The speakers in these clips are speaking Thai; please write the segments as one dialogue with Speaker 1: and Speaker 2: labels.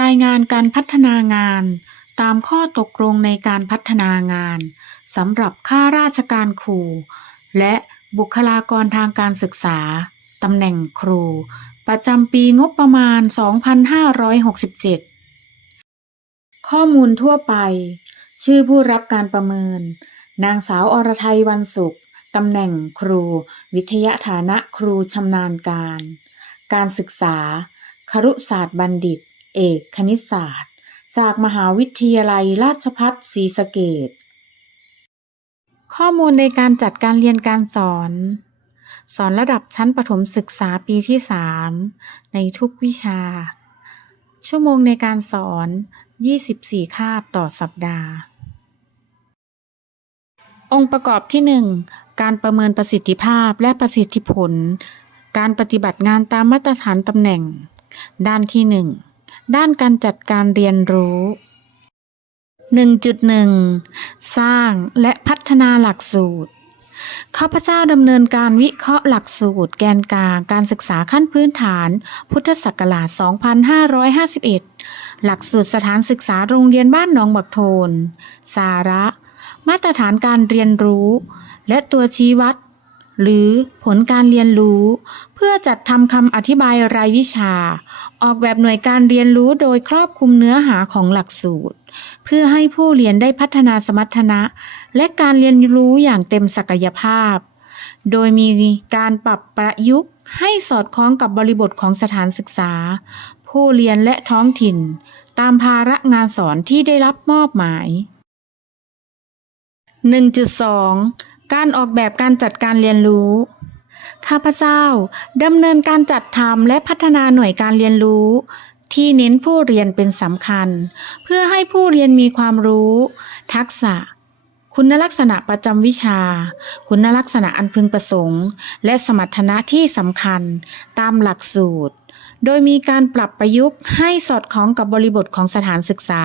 Speaker 1: รายงานการพัฒนางาน ตามข้อตกลงในการพัฒนางานสำหรับข้าราชการครู และบุคลากรทางการศึกษาตำแหน่งครู ประจำปีงบประมาณ 2567 ข้อมูลทั่วไป ชื่อผู้รับการประเมิน นางสาวอรไทยวันสุขตำแหน่งครู วิทยาฐานะครูชำนาญการ การศึกษา ครุศาสตร์บัณฑิต เอกคณิตศาสตร์ จากมหาวิทยาลัยราชภัฏศรีสะเกษข้อมูลในการจัดการเรียนการสอน สอนระดับชั้นประถมศึกษาปีที่ 3 ในทุกวิชา ชั่วโมงในการสอน 24 คาบต่อสัปดาห์ องค์ประกอบที่ 1 การประเมินประสิทธิภาพและประสิทธิผล การปฏิบัติงานตามมาตรฐานตำแหน่ง ด้านที่ 1 ด้านการจัดการเรียนรู้ 1.1 สร้างและพัฒนาหลักสูตรข้าพเจ้าดำเนินการวิเคราะห์หลักสูตร แกนกลางการศึกษาขั้นพื้นฐาน พุทธศักราช 2551 หลักสูตรสถานศึกษาโรงเรียนบ้านหนองบักโทน สาระ มาตรฐานการเรียนรู้ และตัวชี้วัด หรือผลการเรียนรู้ เพื่อจัดทำคำอธิบายรายวิชา ออกแบบหน่วยการเรียนรู้โดยครอบคลุมเนื้อหาของหลักสูตร เพื่อให้ผู้เรียนได้พัฒนาสมรรถนะ และการเรียนรู้อย่างเต็มศักยภาพ โดยมีการปรับประยุกต์ให้สอดคล้องกับบริบทของสถานศึกษา ผู้เรียนและท้องถิ่น ตามภาระงานสอนที่ได้รับมอบหมาย 1.2 การออกแบบการจัดการเรียนรู้ ข้าพเจ้าดำเนินการจัดทำและพัฒนาหน่วยการเรียนรู้ ที่เน้นผู้เรียนเป็นสำคัญ เพื่อให้ผู้เรียนมีความรู้ ทักษะ คุณลักษณะประจำวิชา คุณลักษณะอันพึงประสงค์ และสมรรถนะที่สำคัญตามหลักสูตร โดยมีการปรับประยุกต์ให้สอดคล้องกับบริบทของสถานศึกษา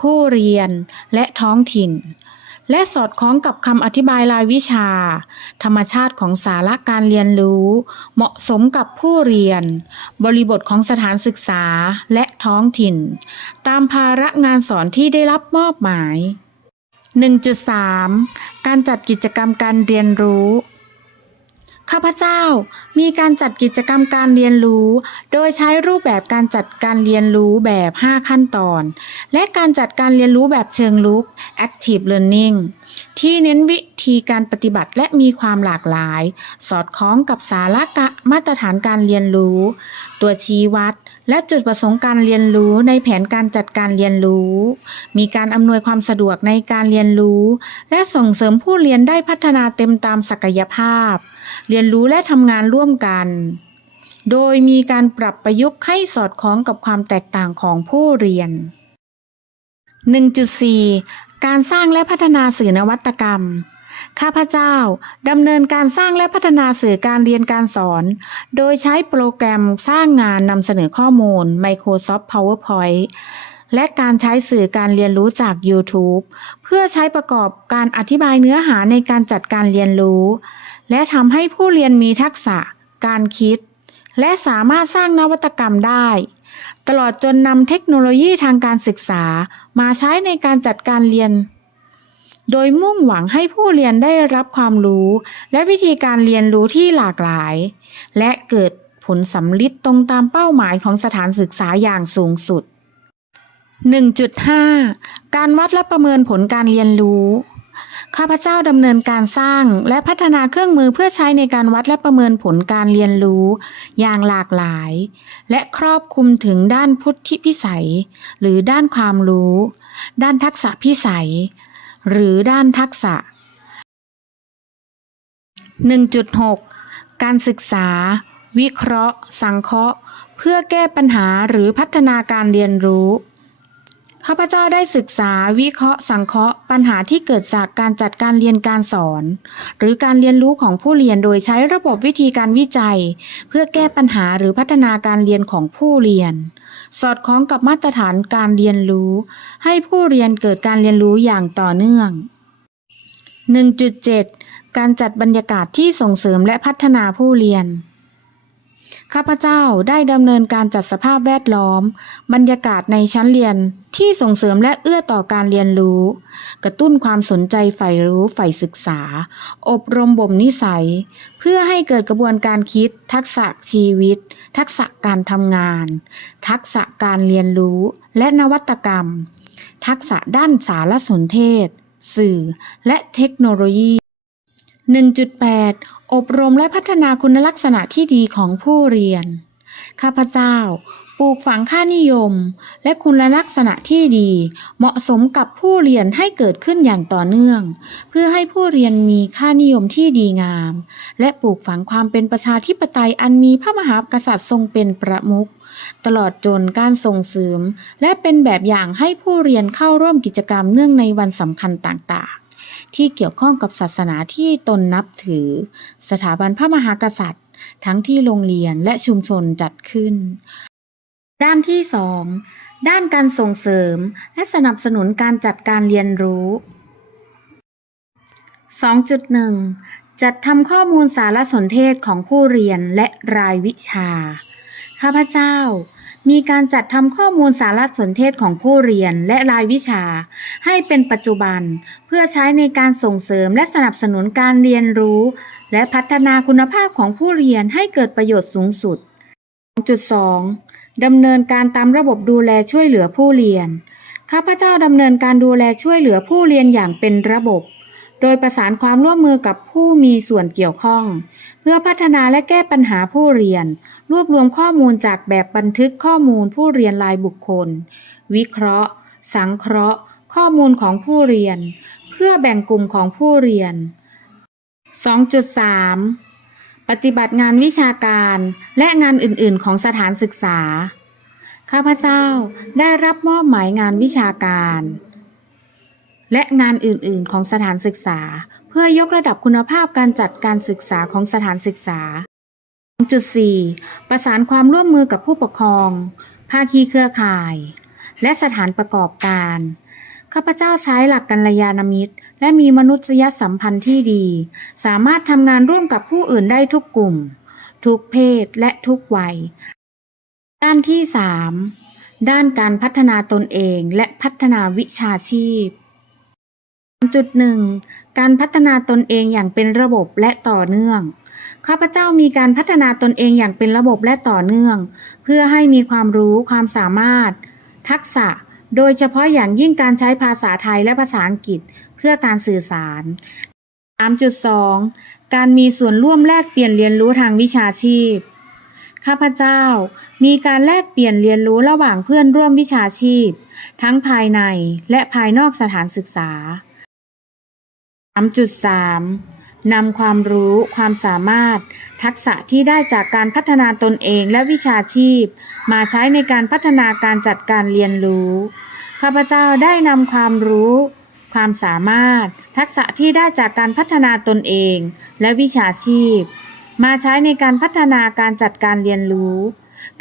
Speaker 1: ผู้เรียนและท้องถิ่น และสอดคล้องกับคำอธิบายรายวิชา ธรรมชาติของสาระการเรียนรู้ เหมาะสมกับผู้เรียน บริบทของสถานศึกษาและท้องถิ่น ตามภาระงานสอนที่ได้รับมอบหมาย 1.3 การจัดกิจกรรมการเรียนรู้ ข้าพเจ้ามีการจัดกิจกรรมการเรียนรู้ โดยใช้รูปแบบการจัดการเรียนรู้แบบ 5 ขั้นตอน และการจัดการเรียนรู้แบบเชิงลุก active learning ที่เน้นวิ ธีการปฏิบัติและมีความหลากหลาย สอดคล้องกับสาระกะมาตรฐานการเรียนรู้ ตัวชี้วัด และจุดประสงค์การเรียนรู้ในแผนการจัดการเรียนรู้ มีการอำนวยความสะดวกในการเรียนรู้ และส่งเสริมผู้เรียนได้พัฒนาเต็มตามศักยภาพ เรียนรู้และทำงานร่วมกัน โดยมีการปรับประยุกต์ให้สอดคล้องกับความแตกต่างของผู้เรียน 1.4การสร้างและพัฒนาสื่อนวัตกรรม ข้าพเจ้าดำเนินการสร้างและพัฒนาสื่อการเรียนการสอน โดยใช้โปรแกรมสร้างงานนำเสนอข้อมูล Microsoft PowerPoint และการใช้สื่อการเรียนรู้จาก YouTube เพื่อใช้ประกอบการอธิบายเนื้อหาในการจัดการเรียนรู้ และทำให้ผู้เรียนมีทักษะ การคิด และสามารถสร้างนวัตกรรมได้ ตลอดจนนำเทคโนโลยีทางการศึกษา มาใช้ในการจัดการเรียน โดยมุ่งหวังให้ผู้เรียนได้รับความรู้ และวิธีการเรียนรู้ที่หลากหลาย และเกิดผลสำลิดตรงตามเป้าหมายของสถานศึกษาอย่างสูงสุด 1.5 การวัดและประเมินผลการเรียนรู้ข้าพเจ้าดำเนินการสร้างและพัฒนาเครื่องมือเพื่อใช้ในการวัดและประเมินผลการเรียนรู้ อย่างหลากหลาย และครอบคลุมถึงด้านพุทธิพิสัย หรือด้านความรู้ ด้านทักษะพิสัย หรือด้านทักษะ 1.6 การศึกษา วิเคราะห์ สังเคราะห์ เพื่อแก้ปัญหาหรือพัฒนาการเรียนรู้ ข้าพเจ้าได้ศึกษาวิเคราะห์สังเคราะห์ปัญหาที่เกิดจากการจัดการเรียนการสอน หรือการเรียนรู้ของผู้เรียนโดยใช้ระบบวิธีการวิจัย เพื่อแก้ปัญหาหรือพัฒนาการเรียนของผู้เรียน สอดคล้องกับมาตรฐานการเรียนรู้ ให้ผู้เรียนเกิดการเรียนรู้อย่างต่อเนื่อง 1.7 การจัดบรรยากาศที่ส่งเสริมและพัฒนาผู้เรียน ข้าพเจ้าได้ดำเนินการจัดสภาพแวดล้อม บรรยากาศในชั้นเรียนที่ส่งเสริมและเอื้อต่อการเรียนรู้ กระตุ้นความสนใจใฝ่รู้ใฝ่ศึกษา อบรมบ่มนิสัย เพื่อให้เกิดกระบวนการคิด ทักษะชีวิต ทักษะการทำงาน ทักษะการเรียนรู้ และนวัตกรรม ทักษะด้านสารสนเทศ สื่อ และเทคโนโลยี 1.8 อบรมและพัฒนาคุณลักษณะที่ดีของผู้เรียน ข้าพเจ้า ปลูกฝังค่านิยม และคุณลักษณะที่ดี เหมาะสมกับผู้เรียนให้เกิดขึ้นอย่างต่อเนื่อง เพื่อให้ผู้เรียนมีค่านิยมที่ดีงาม และปลูกฝังความเป็นประชาธิปไตยอันมีพระมหากษัตริย์ทรงเป็นประมุขตลอดจนการส่งเสริม และเป็นแบบอย่างให้ผู้เรียนเข้าร่วมกิจกรรมเนื่องในวันสำคัญต่างๆ ที่เกี่ยวข้องกับศาสนาที่ตนนับถือ สถาบันพระมหากษัตริย์ ทั้งที่โรงเรียนและชุมชนจัดขึ้น ด้านที่ 2 ด้านการส่งเสริมและสนับสนุนการจัดการเรียนรู้ 2.1 จัดทำข้อมูลสารสนเทศของผู้เรียนและรายวิชา ข้าพเจ้า มีการจัดทำข้อมูลสารสนเทศของผู้เรียนและรายวิชา ให้เป็นปัจจุบัน เพื่อใช้ในการส่งเสริมและสนับสนุนการเรียนรู้ และพัฒนาคุณภาพของผู้เรียนให้เกิดประโยชน์สูงสุด 2.2 ดำเนินการตามระบบดูแลช่วยเหลือผู้เรียน ข้าพเจ้าดำเนินการดูแลช่วยเหลือผู้เรียนอย่างเป็นระบบ โดยประสานความร่วมมือกับผู้มีส่วนเกี่ยวข้อง เพื่อพัฒนาและแก้ปัญหาผู้เรียน รวบรวมข้อมูลจากแบบบันทึกข้อมูลผู้เรียนรายบุคคล วิเคราะห์ สังเคราะห์ ข้อมูลของผู้เรียน เพื่อแบ่งกลุ่มของผู้เรียน 2.3 ปฏิบัติงานวิชาการและงานอื่น ๆ ของสถานศึกษา ข้าพเจ้าได้รับมอบหมายงานวิชาการ และงานอื่น ๆ ของสถานศึกษา เพื่อยกระดับคุณภาพการจัดการศึกษาของสถานศึกษา 2.4 ประสานความร่วมมือกับผู้ปกครอง ภาคีเครือข่าย และสถานประกอบการ ข้าพเจ้าใช้หลักกัลยาณมิตร และมีมนุษยสัมพันธ์ที่ดี สามารถทำงานร่วมกับผู้อื่นได้ทุกกลุ่ม ทุกเพศและทุกวัย ด้านที่ 3 ด้านการพัฒนาตนเองและพัฒนาวิชาชีพ 3.1 การพัฒนาตนเองอย่างเป็นระบบและต่อเนื่อง ข้าพเจ้ามีการพัฒนาตนเองอย่างเป็นระบบและต่อเนื่อง เพื่อให้มีความรู้ความสามารถ ทักษะ โดยเฉพาะอย่างยิ่งการใช้ภาษาไทยและภาษาอังกฤษเพื่อการสื่อสาร 3.2 การมีส่วนร่วมแลกเปลี่ยนเรียนรู้ทางวิชาชีพ ข้าพเจ้ามีการแลกเปลี่ยนเรียนรู้ระหว่างเพื่อนร่วมวิชาชีพ ทั้งภายในและภายนอกสถานศึกษา 3.3นำความรู้ความสามารถ ทักษะที่ได้จากการพัฒนาตนเองและวิชาชีพ มาใช้ในการพัฒนาการจัดการเรียนรู้ข้าพเจ้าได้นำความรู้ความสามารถ ทักษะที่ได้จากการพัฒนาตนเอง และวิชาชีพ มาใช้ในการพัฒนาการจัดการเรียนรู้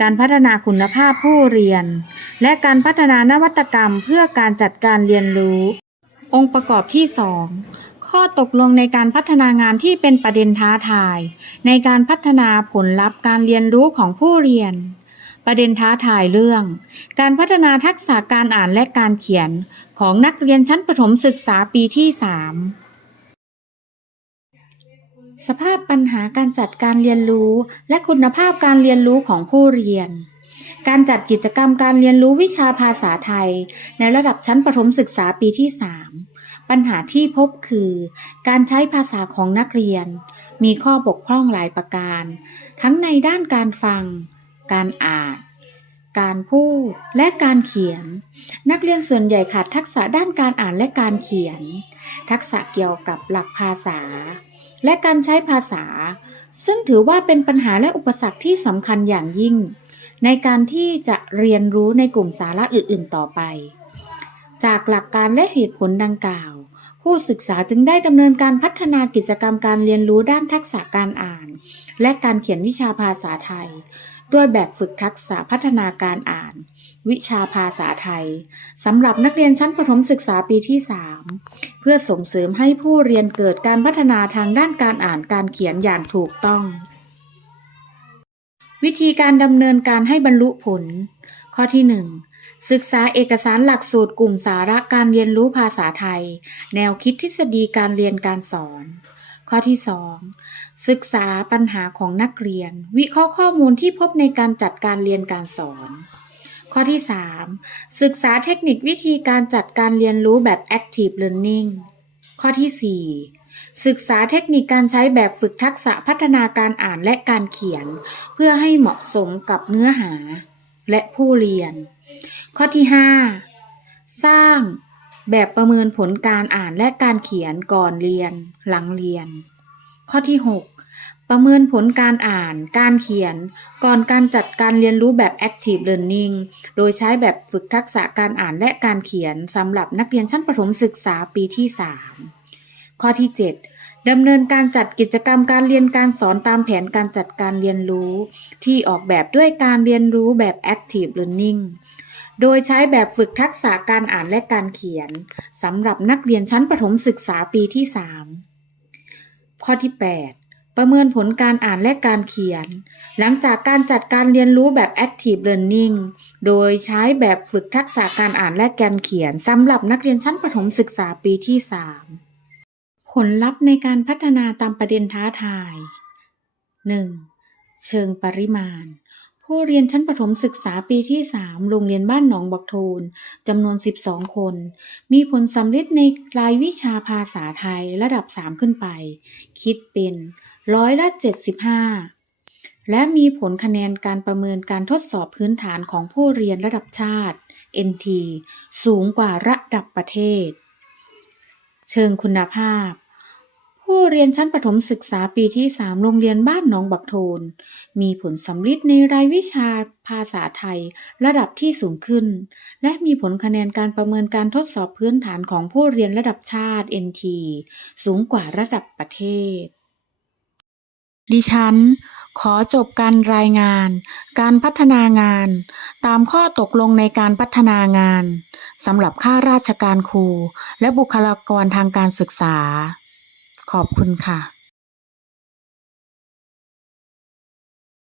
Speaker 1: การพัฒนาคุณภาพผู้เรียน และการพัฒนานวัตกรรมเพื่อการจัดการเรียนรู้ องค์ประกอบที่ 2 ข้อตกลงในการพัฒนางานที่เป็นประเด็นท้าทาย ในการพัฒนาผลลัพธ์การเรียนรู้ของผู้เรียน ประเด็นท้าทายเรื่อง การพัฒนาทักษะการอ่านและการเขียนของนักเรียนชั้นประถมศึกษาปีที่ 3สภาพปัญหาการจัดการเรียนรู้ และคุณภาพการเรียนรู้ของผู้เรียน การจัดกิจกรรมการเรียนรู้วิชาภาษาไทย ในระดับชั้นประถมศึกษาปีที่ 3 ปัญหาที่พบคือ การใช้ภาษาของนักเรียน มีข้อบกพร่องหลายประการ ทั้งในด้านการฟัง การอ่าน การพูดและการเขียน นักเรียนส่วนใหญ่ขาดทักษะด้านการอ่านและการเขียน ทักษะเกี่ยวกับหลักภาษา และการใช้ภาษา ซึ่งถือว่าเป็นปัญหาและอุปสรรคที่สำคัญอย่างยิ่ง ในการที่จะเรียนรู้ในกลุ่มสาระอื่นๆต่อไป จากหลักการและเหตุผลดังกล่าว ผู้ศึกษาจึงได้ดำเนินการพัฒนากิจกรรมการเรียนรู้ด้านทักษะการอ่าน และการเขียนวิชาภาษาไทย ด้วยแบบฝึกทักษะพัฒนาการอ่าน วิชาภาษาไทยสำหรับนักเรียนชั้นประถมศึกษาปีที่ 3 เพื่อส่งเสริมให้ผู้เรียนเกิดการพัฒนาทางด้านการอ่านการเขียนอย่างถูกต้อง วิธีการดำเนินการให้บรรลุผล ข้อที่ 1ศึกษาเอกสารหลักสูตรกลุ่มสาระการเรียนรู้ภาษาไทย แนวคิดทฤษฎีการเรียนการสอน ข้อที่ 2 ศึกษาปัญหาของนักเรียน วิเคราะห์ข้อมูลที่พบในการจัดการเรียนการสอน ข้อที่ 3 ศึกษาเทคนิควิธีการจัดการเรียนรู้แบบ active learning ข้อที่ 4 ศึกษาเทคนิคการใช้แบบฝึกทักษะพัฒนาการอ่านและการเขียน เพื่อให้เหมาะสมกับเนื้อหาและผู้เรียน ข้อที่ 5 สร้าง แบบประเมินผลการอ่านและการเขียนก่อนเรียน หลังเรียน ข้อที่ 6 ประเมินผลการอ่าน การเขียน ก่อนการจัดการเรียนรู้แบบ active learning โดยใช้แบบฝึกทักษะการอ่านและการเขียนสำหรับนักเรียนชั้นประถมศึกษาปีที่ 3 ข้อที่ 7ดำเนินการจัดกิจกรรมการเรียนการสอนตามแผนการจัดการเรียนรู้ ที่ออกแบบด้วยการเรียนรู้แบบ active learning โดยใช้แบบฝึกทักษะการอ่านและการเขียนสำหรับนักเรียนชั้นประถมศึกษาปีที่ 3 ข้อที่ 8 ประเมินผลการอ่านและการเขียน หลังจากการจัดการเรียนรู้แบบ active learning โดยใช้แบบฝึกทักษะการอ่านและการเขียนสำหรับนักเรียนชั้นประถมศึกษาปีที่ 3 ผลลัพธ์ในการพัฒนาตามประเด็นท้าทาย 1. เชิงปริมาณ ผู้เรียนชั้นประถมศึกษาปีที่ 3 โรงเรียนบ้านหนองบักโทนจำนวน 12 คน มีผลสำเร็จในรายวิชาภาษาไทยระดับ 3 ขึ้นไป คิดเป็นร้อยละ75 และมีผลคะแนนการประเมินการทดสอบพื้นฐานของผู้เรียนระดับชาติ NT สูงกว่าระดับประเทศ เชิงคุณภาพ ผู้เรียนชั้นประถมศึกษาปีที่ 3 โรงเรียนบ้านหนองบักโทน มีผลสำลิดในรายวิชาภาษาไทยระดับที่สูงขึ้น และมีผลคะแนนการประเมินการทดสอบพื้นฐานของผู้เรียนระดับชาติ NT สูงกว่าระดับประเทศ ดิฉัน ขอจบการรายงาน การพัฒนางาน ตามข้อตกลงในการพัฒนางานสำหรับข้าราชการครู และบุคลากรทางการศึกษา ขอบคุณค่ะ